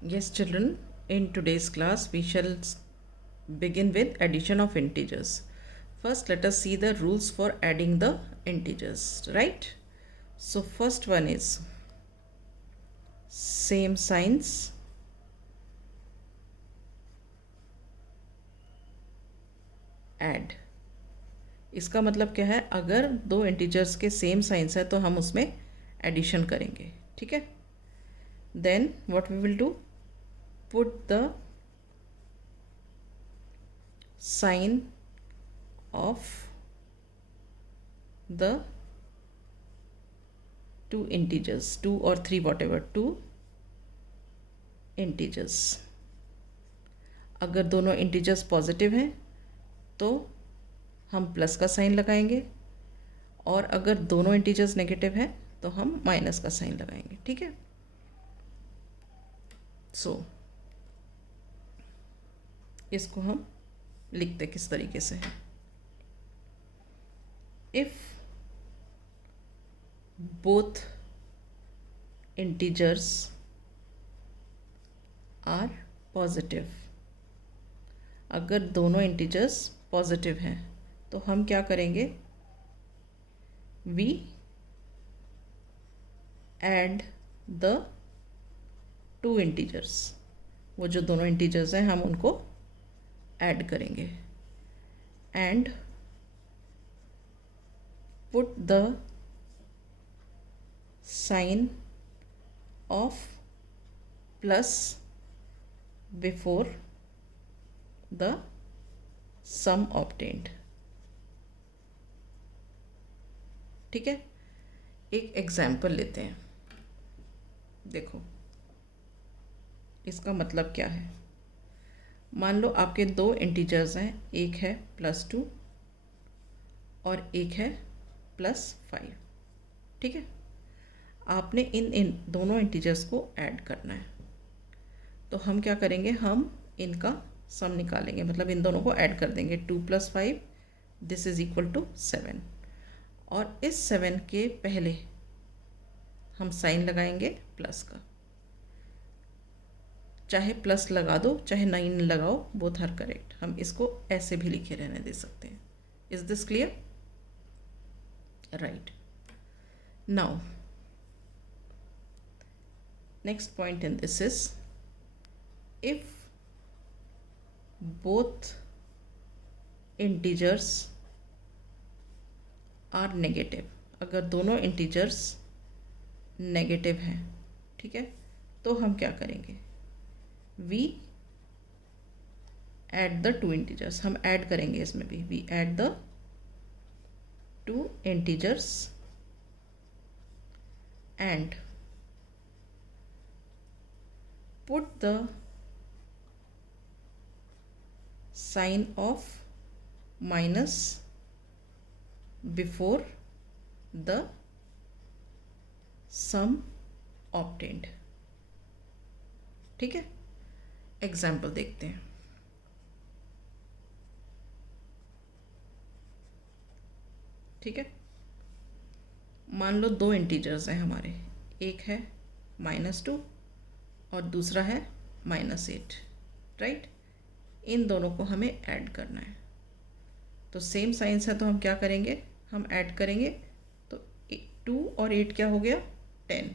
Yes, children, in today's class we shall begin with addition of integers. First, let us see the rules for adding the integers, right? So, first one is same signs add. इसका मतलब क्या है, अगर दो integers के same science है तो हम उसमें एडिशन करेंगे, ठीक है. Then what we will do, put the sign of the two integers, 2 or 3 whatever, two integers. अगर दोनों इंटीजर्स पॉजिटिव हैं तो हम प्लस का साइन लगाएंगे, और अगर दोनों इंटीजर्स नेगेटिव हैं तो हम माइनस का साइन लगाएंगे, ठीक है. सो इसको हम लिखते किस तरीके से हैं. If both integers are positive, अगर दोनों इंटीजर्स पॉजिटिव हैं तो हम क्या करेंगे, we add the two integers. वो जो दोनों इंटीजर्स हैं हम उनको ऐड करेंगे, and put the sign of plus before the sum obtained. ठीक है. एक एग्जाम्पल लेते हैं. देखो इसका मतलब क्या है. मान लो आपके दो इंटीजर्स हैं, एक है +2 और एक है +5, ठीक है. आपने इन दोनों इंटीजर्स को ऐड करना है, तो हम क्या करेंगे, हम इनका सम निकालेंगे, मतलब इन दोनों को ऐड कर देंगे. 2 + 5 दिस इज इक्वल टू 7, और इस 7 के पहले हम साइन लगाएंगे प्लस का. चाहे प्लस लगा दो चाहे 9 लगाओ, बोथ आर करेक्ट. हम इसको ऐसे भी लिखे रहने दे सकते हैं. Is this clear? Right. Now, next point in this is, if both integers are negative, अगर दोनों इंटीजर्स नेगेटिव हैं, ठीक है, तो हम क्या करेंगे, we add the two integers. हम ऐड करेंगे इसमें भी, we add the two integers and put the sign of minus before the sum obtained. ठीक है. एग्जाम्पल देखते हैं. ठीक है. मान लो दो इंटीजर्स हैं हमारे, एक है -2 और दूसरा है -8, राइट. इन दोनों को हमें ऐड करना है, तो सेम साइंस है तो हम क्या करेंगे, हम ऐड करेंगे. तो 2 और 8 क्या हो गया, 10.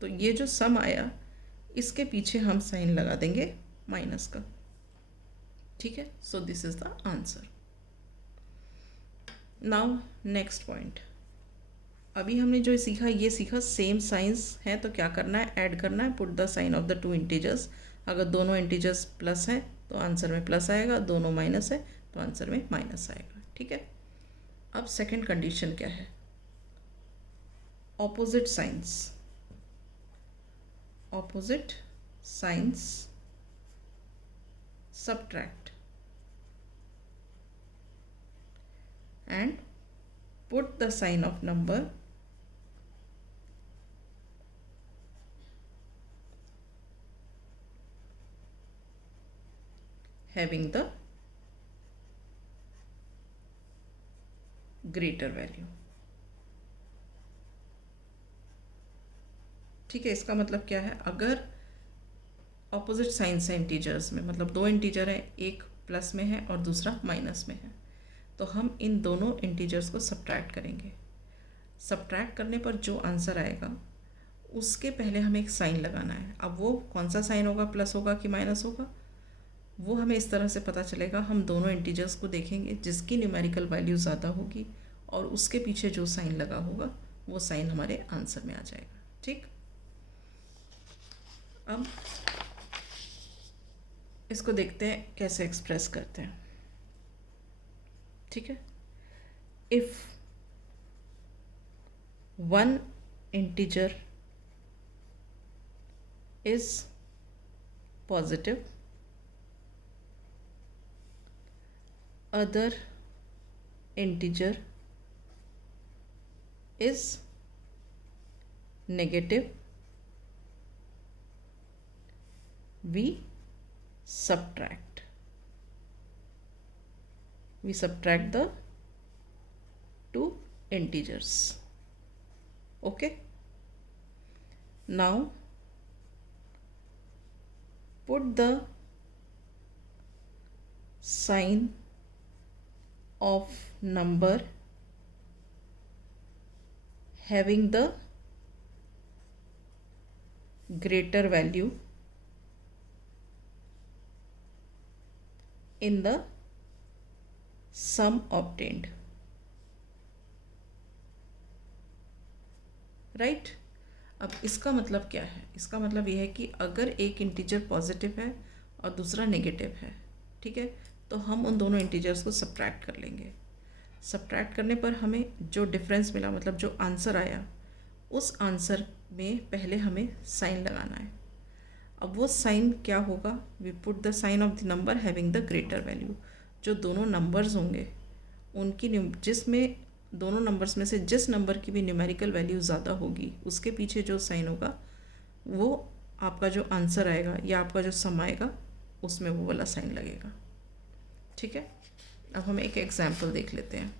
तो ये जो सम आया इसके पीछे हम साइन लगा देंगे माइनस का, ठीक है. So this is the answer. Now next point. अभी हमने जो सीखा, ये सीखा सेम साइंस है तो क्या करना है, ऐड करना है. Put the sign of the two integers. अगर दोनों इंटीजर्स प्लस हैं तो आंसर में प्लस आएगा, दोनों माइनस है तो आंसर में माइनस आएगा, ठीक है. अब सेकंड कंडीशन क्या है, opposite science. Opposite science subtract and put the sign of number having the greater value. ठीक है, इसका मतलब क्या है, अगर ऑपोजिट साइंस है इंटीजर्स में, मतलब दो इंटीजर है, एक प्लस में है और दूसरा माइनस में है, तो हम इन दोनों इंटीजर्स को सब्ट्रैक्ट करेंगे। सब्ट्रैक्ट करने पर जो आंसर आएगा उसके पहले हमें एक साइन लगाना है। अब वो कौन सा साइन होगा, प्लस होगा कि माइनस होगा, वो हमें इस तरह से पता चलेगा। हम दोनों इंटीजर्स को देखेंगे, जिसकी न्यूमेरिकल वैल्यू ज़्यादा होगी और उसके पीछे जो साइन लगा होगा वो साइन हमारे आंसर में आ जाएगा। ठीक, अब इसको देखते हैं कैसे एक्सप्रेस करते हैं। ठीक है, if one integer is positive, other integer is negative, we subtract the two integers. Okay, now put the sign of number having the greater value in the sum obtained. Right, अब इसका मतलब क्या है, इसका मतलब ये है कि अगर एक इंटीजर पॉजिटिव है और दूसरा नेगेटिव है, ठीक है, तो हम उन दोनों इंटीजर्स को सब्ट्रैक्ट कर लेंगे। सब्ट्रैक्ट करने पर हमें जो डिफरेंस मिला, मतलब जो आंसर आया, उस आंसर में पहले हमें साइन लगाना है। अब वो साइन क्या होगा, we put the sign of the number having the greater value. जो दोनों नंबर्स होंगे उनकी जिसमें दोनों नंबर्स में से जिस नंबर की भी न्यूमेरिकल वैल्यू ज़्यादा होगी उसके पीछे जो साइन होगा वो आपका जो आंसर आएगा या आपका जो सम आएगा उसमें वो वाला साइन लगेगा। ठीक है, अब हम एक एग्जाम्पल देख लेते हैं।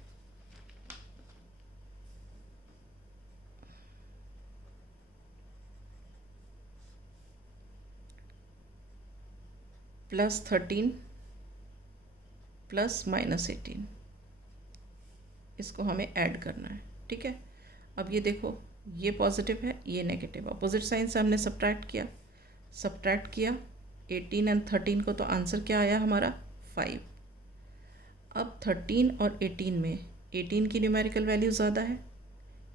+13 + -18, इसको हमें ऐड करना है। ठीक है, अब ये देखो, ये पॉजिटिव है, ये नेगेटिव। अपोजिट साइन से हमने सब्ट्रैक्ट किया 18 और 13 को, तो आंसर क्या आया हमारा 5। अब 13 और 18 में 18 की न्यूमेरिकल वैल्यू ज़्यादा है,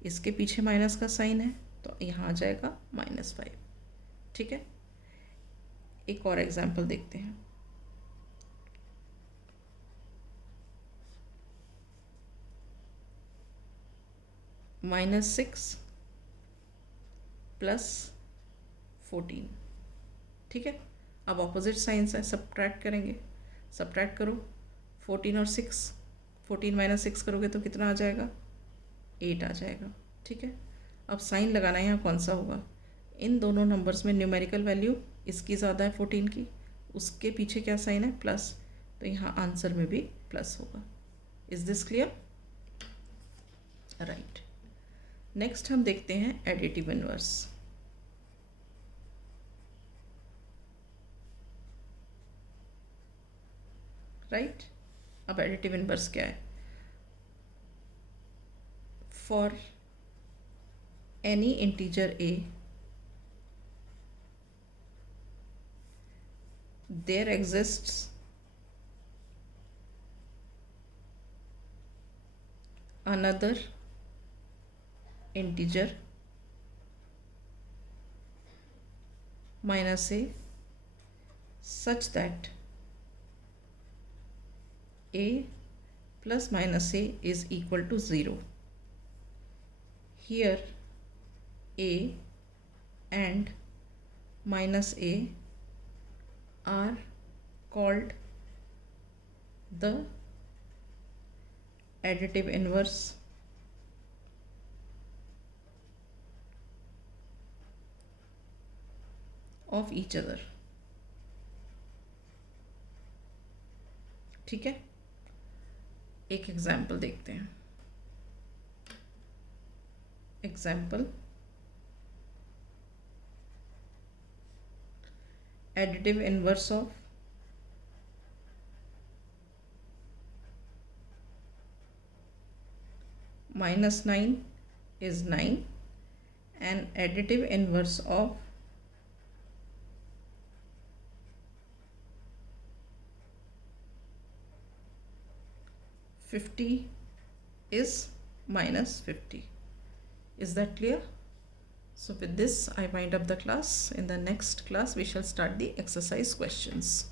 इसके पीछे माइनस का साइन है, तो यहाँ आ जाएगा -5। ठीक है, एक और एग्जाम्पल देखते हैं। -6 + 14। ठीक है, अब ऑपोजिट साइंस है, सब्ट्रैक्ट करेंगे। सब्ट्रैक्ट करो 14 और 6, 14 - 6 करोगे तो कितना आ जाएगा, 8 आ जाएगा। ठीक है, अब साइन लगाना है, यहाँ कौन सा होगा, इन दोनों नंबर्स में न्यूमेरिकल वैल्यू इसकी ज़्यादा है 14 की, उसके पीछे क्या साइन है, प्लस, तो यहाँ आंसर में भी प्लस होगा। Is this clear? Right, next हम देखते हैं एडिटिव इनवर्स। राइट, अब एडिटिव इनवर्स क्या है, for any integer a there exists another integer -a such that a plus -a is equal to 0. Here a and -a are called the additive inverse of each other. ठीक है, एक example देखते हैं। Example additive inverse of minus 9 is 9, and additive inverse of 50 is minus 50. Is that clear? So with this I wind up the class. In the next class we shall start the exercise questions.